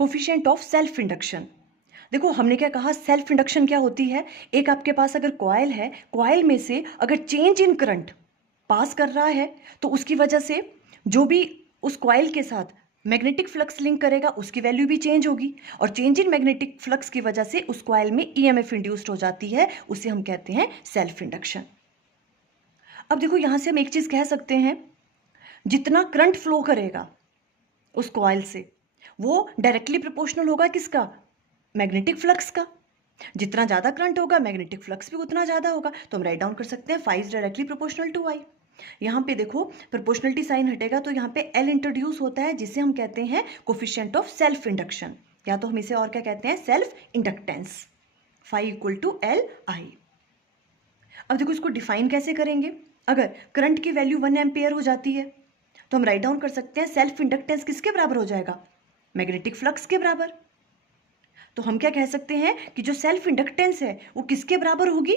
Coefficient of self induction. देखो हमने क्या कहा, सेल्फ इंडक्शन क्या होती है। एक आपके पास अगर कॉइल है, कॉइल में से अगर चेंज इन करंट पास कर रहा है तो उसकी वजह से जो भी उस कॉइल के साथ मैग्नेटिक फ्लक्स लिंक करेगा उसकी वैल्यू भी चेंज होगी, और चेंज इन मैग्नेटिक फ्लक्स की वजह से उस कॉइल में ईएमएफ इंड्यूस्ड हो जाती है, उसे हम कहते हैं सेल्फ इंडक्शन। अब देखो यहां से हम एक चीज कह सकते हैं, जितना करंट फ्लो करेगा उस कॉइल से वो डायरेक्टली प्रोपोर्शनल होगा किसका, मैग्नेटिक फ्लक्स का। जितना ज्यादा करंट होगा मैग्नेटिक फ्लक्स भी उतना ज्यादा होगा। तो हम राइट डाउन कर सकते हैं phi is directly proportional to I. यहाँ पे देखो प्रोपोर्शनलिटी साइन हटेगा तो यहाँ पे एल इंट्रोड्यूस होता है, जिसे हम कहते हैं कोफिशिएंट ऑफ सेल्फ इंडक्शन, या तो हम इसे और क्या कहते हैं, self inductance. Phi equal to L I. अब देखो इसको डिफाइन कैसे करेंगे। अगर करंट की वैल्यू 1 एम्पियर हो जाती है तो हम राइट डाउन कर सकते हैं सेल्फ इंडक्टेंस किसके बराबर हो जाएगा, मैग्नेटिक फ्लक्स के बराबर। तो हम क्या कह सकते हैं कि जो सेल्फ इंडक्टेंस है वो किसके बराबर होगी,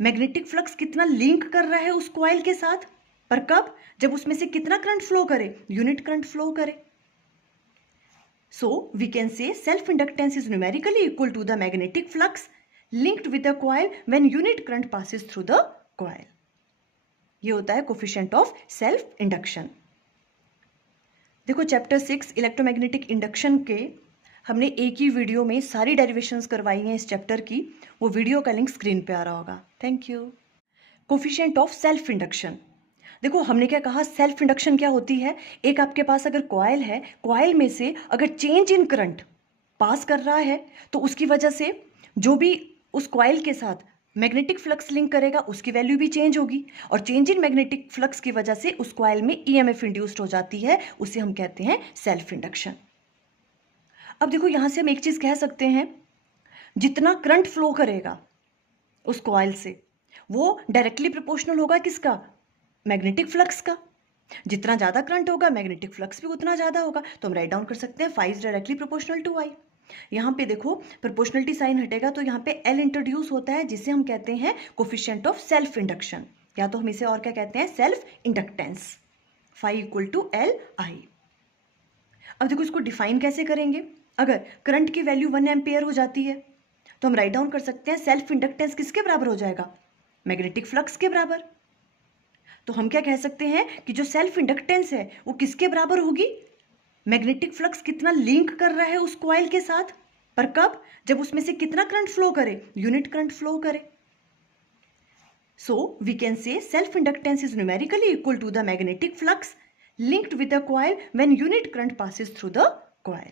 मैग्नेटिक फ्लक्स कितना लिंक कर रहा है उस कॉइल के साथ, पर कब, जब उसमें से कितना करंट फ्लो करे, यूनिट करंट फ्लो करे। So we can say self inductance is numerically equal to the magnetic flux linked with the coil when unit current passes through the coil. ये होता है कोफिशिएंट ऑफ सेल्फ इंडक्शन। देखो chapter 6 electromagnetic induction के हमने एक ही video में सारी derivations करवाई हैं इस चैप्टर की, वो वीडियो का लिंक स्क्रीन पे आ रहा होगा। Thank you. Coefficient of self induction. देखो हमने क्या कहा, सेल्फ इंडक्शन क्या होती है। एक आपके पास अगर कॉइल है, कॉइल में से अगर चेंज इन करंट पास कर रहा है तो उसकी वजह से जो भी उस कॉइल के साथ मैग्नेटिक फ्लक्स लिंक करेगा उसकी वैल्यू भी चेंज होगी, और चेंज इन मैग्नेटिक फ्लक्स की वजह से उस कॉइल में ईएमएफ इंड्यूस्ड हो जाती है, उसे हम कहते हैं सेल्फ इंडक्शन। अब देखो यहां से हम एक चीज कह सकते हैं, जितना करंट फ्लो करेगा उस कॉइल से वो डायरेक्टली प्रोपोर्शनल होगा किसका, मैग्नेटिक फ्लक्स का। जितना ज्यादा करंट होगा मैग्नेटिक फ्लक्स भी उतना ज्यादा होगा। तो हम राइट डाउन कर सकते हैं phi is directly proportional to I. यहाँ पे देखो प्रोपोर्शनलिटी साइन हटेगा तो यहाँ पे एल इंट्रोड्यूस होता है, जिसे हम कहते हैं कोफिशिएंट ऑफ सेल्फ इंडक्शन, या तो हम इसे और क्या कहते हैं, self inductance. Phi equal to L I. अब देखो इसको डिफाइन कैसे करेंगे। अगर करंट की वैल्यू 1 एम्पियर हो जाती है तो हम राइट डाउन कर सकते हैं सेल्फ इंडक्टेंस किसके बराबर हो जाएगा, मैग्नेटिक फ्लक्स के बराबर। तो हम क्या कह सकते हैं कि जो सेल्फ इंडक्टेंस है वो किसके बराबर होगी, मैग्नेटिक फ्लक्स कितना लिंक कर रहा है उस कॉइल के साथ, पर कब, जब उसमें से कितना करंट फ्लो करे, यूनिट करंट फ्लो करे। So we can say self inductance is numerically equal to the magnetic flux linked with the coil when unit current passes through the coil.